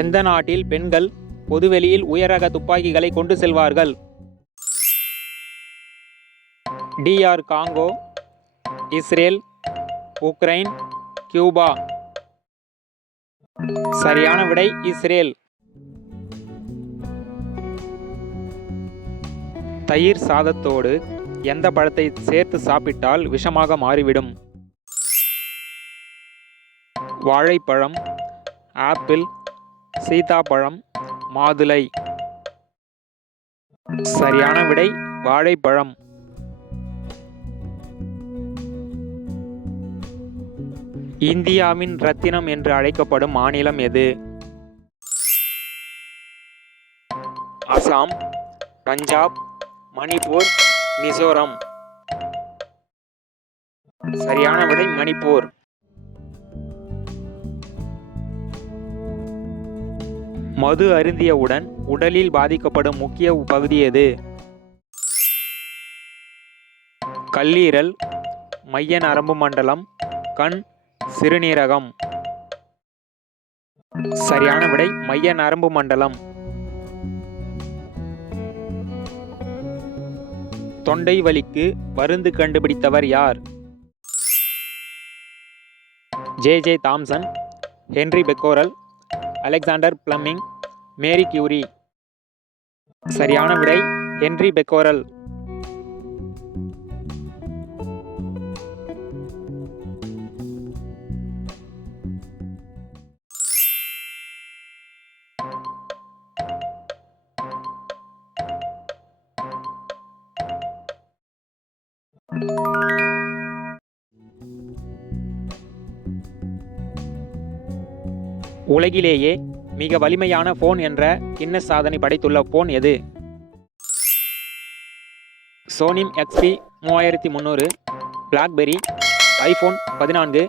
எந்த நாட்டில் பெண்கள் பொதுவெளியில் உயரக துப்பாக்கிகளை கொண்டு செல்வார்கள்? DR Congo, Israel, Ukraine, Cuba. சரியான விடை இஸ்ரேல். தயிர் சாதத்தோடு எந்த பழத்தை சேர்த்து சாப்பிட்டால் விஷமாக மாறிவிடும்? வாழைப்பழம், ஆப்பிள், சீதாப்பழம், மாதுளை. சரியான விடை வாழைப்பழம். இந்தியாவின் ரத்தினம் என்று அழைக்கப்படும் மாநிலம் எது? அசாம், பஞ்சாப், மணிப்பூர், மிசோரம். சரியான விடை மணிப்பூர். மது அருந்தியவுடன் உடலில் பாதிக்கப்படும் முக்கிய பகுதி எது? கல்லீரல், மைய நரம்பு மண்டலம், கண், சிறுநீரகம். சரியான விடை மைய நரம்பு மண்டலம். தொண்டை வலிக்கு மருந்து கண்டுபிடித்தவர் யார்? J.J. Thomson, Henry Becquerel, Alexander Fleming, Marie Curie. சரியான விடை ஹென்றி பெக்கோரல். உலகிலேயே மிக வலிமையான போன் என்ற கின்னஸ் சாதனை படைத்துள்ள போன் எது? சோனிம் XP 3300, பிளாக்பெரி, ஐபோன் 14,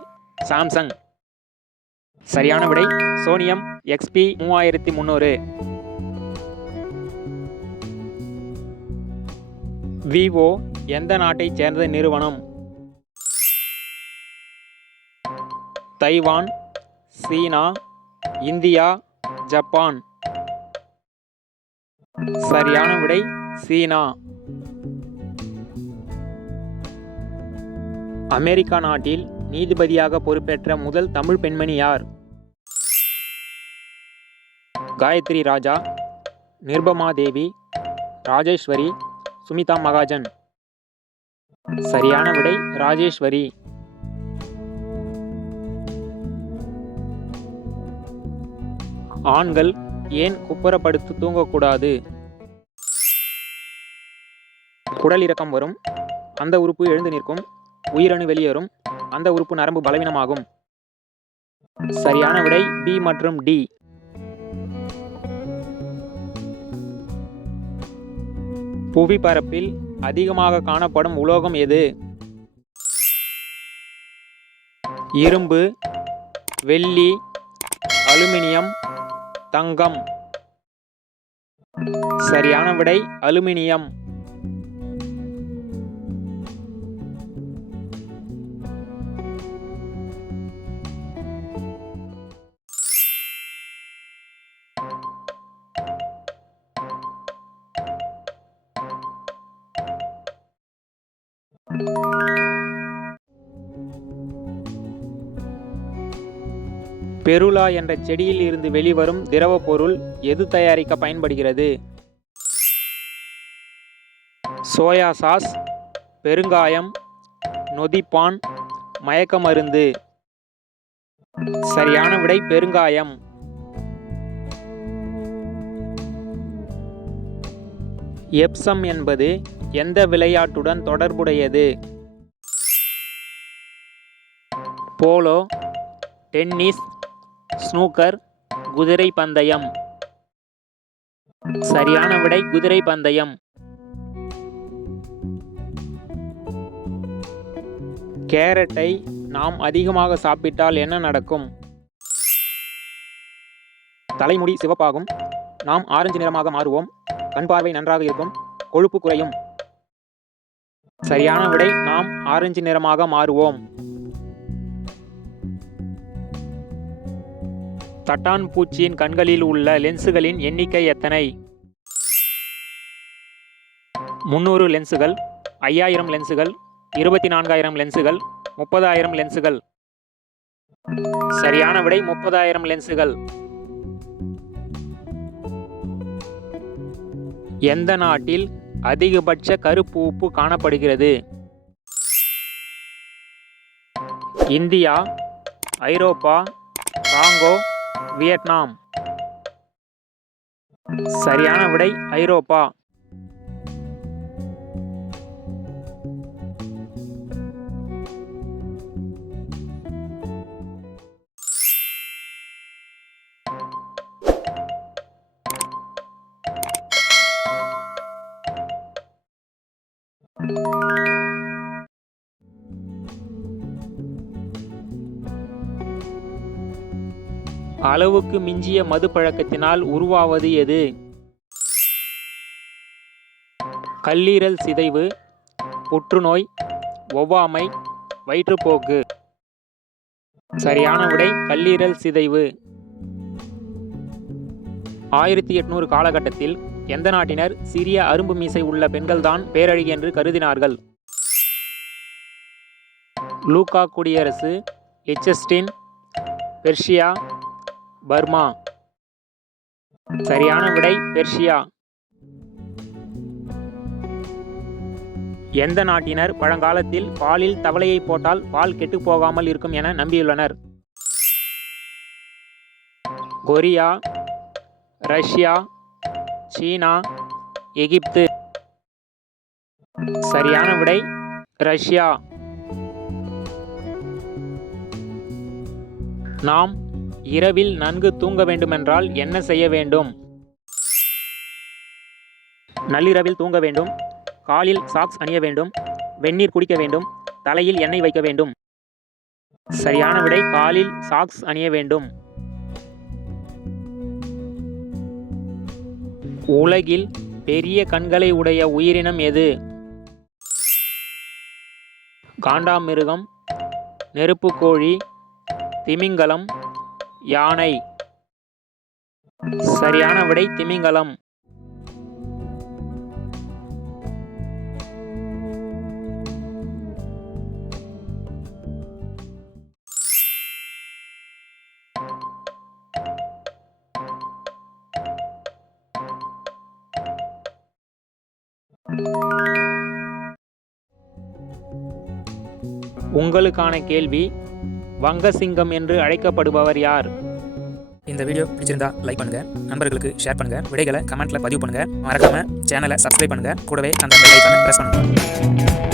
சாம்சங். சரியான விடை சோனியம் XP 3300. விவோ எந்த நாட்டைச் சேர்ந்த நிறுவனம்? தைவான், சீனா, இந்தியா, ஜப்பான். சரியான விடை சீனா. அமெரிக்கா நாட்டில் நீதிபதியாக பொறுப்பேற்ற முதல் தமிழ் பெண்மணி யார்? காயத்ரி ராஜா, நிர்பமா தேவி, ராஜேஸ்வரி, சுமிதா மகாஜன். சரியான விடை ராஜேஸ்வரி. ஆண்கள் ஏன் குப்புறப்படுத்து தூங்கக்கூடாது? குடல் இறக்கம் வரும், அந்த உறுப்பு எழுந்து நிற்கும், உயிரணு வெளியேறும், அந்த உறுப்பு நரம்பு பலவீனமாகும். சரியான விடை B மற்றும் D. புவிப்பரப்பில் அதிகமாக காணப்படும் உலோகம் எது? இரும்பு, வெள்ளி, அலுமினியம், தங்கம். சரியான விடை அலுமினியம். பெருலா என்ற செடியில் இருந்து வெளிவரும் திரவ பொருள் எது தயாரிக்க பயன்படுகிறது? சோயா சாஸ், பெருங்காயம், நொதிப்பான், மயக்க மருந்து. சரியான விடை பெருங்காயம். எப்சம் என்பது எந்த விளையாட்டுடன் தொடர்புடையது? போலோ, டென்னிஸ், ஸ்னூக்கர், குதிரை பந்தயம். சரியான விடை குதிரை பந்தயம். கேரட்டை நாம் அதிகமாக சாப்பிட்டால் என்ன நடக்கும்? தலைமுடி சிவப்பாகும், நாம் ஆரஞ்சு நிறமாக மாறுவோம், கண் பார்வை நன்றாக இருக்கும், கொழுப்பு குறையும். சரியான விடை நாம் ஆரஞ்சு நிறமாக மாறுவோம். தட்டான் பூச்சியின் கண்களில் உள்ள லென்சுகளின் எண்ணிக்கை எத்தனை? 300 லென்சுகள், 5000 லென்சுகள், 24000 லென்சுகள், 30000 லென்சுகள். சரியான விடை 30000 லென்சுகள். எந்த நாட்டில் அதிகபட்ச கருப்பு உப்பு காணப்படுகிறது? இந்தியா, ஐரோப்பா, காங்கோ, வியட்நாம். சரியான விடை ஐரோப்பா. அளவுக்கு மிஞ்சிய மது பழக்கத்தினால் உருவாவது எது? கல்லீரல் சிதைவு, புற்றுநோய், ஒவ்வாமை, வயிற்றுப்போக்கு. சரியான விடை கல்லீரல் சிதைவு. 1800 காலகட்டத்தில் எந்த நாட்டினர் சிறிய அரும்பு மீசை உள்ள பெண்கள்தான் பேரழகி என்று கருதினார்கள்? லூகா குடியரசு, லிechtenstein, பெர்ஷியா, பர்மா. சரியான விடை பெர்ஷியா. எந்த நாட்டினர் பழங்காலத்தில் பாலில் தவளையை போட்டால் பால் கெட்டுப் போகாமல் இருக்கும் என நம்பியுள்ளனர்? கொரியா, ரஷ்யா, சீனா, எகிப்து. சரியான விடை ரஷ்யா. நாம் இரவில் நன்கு தூங்க வேண்டுமென்றால் என்ன செய்ய வேண்டும்? நள்ளிரவில் தூங்க வேண்டும், காலில் சாக்ஸ் அணிய வேண்டும், வெந்நீர் குடிக்க வேண்டும், தலையில் எண்ணெய் வைக்க வேண்டும். சரியான விடை காலில் சாக்ஸ் அணிய வேண்டும். உலகில் பெரிய கண்களை உடைய உயிரினம் எது? காண்டாமிருகம், நெருப்புக்கோழி, திமிங்கலம், யானை. சரியான விடை திமிங்கலம். உங்களுக்கான கேள்வி, வங்கசிங்கம் என்று அழைக்கப்படுபவர் யார்? இந்த வீடியோ பிடிச்சிருந்தா லைக் பண்ணுங்க, நண்பர்களுக்கு ஷேர் பண்ணுங்க, விடைகளை கமெண்ட்ல பதிவு பண்ணுங்க, மறக்காம சேனலை சப்ஸ்கிரைப் பண்ணுங்க, கூடவே அந்த பெல் ஐகானை பிரஸ் பண்ணுங்க.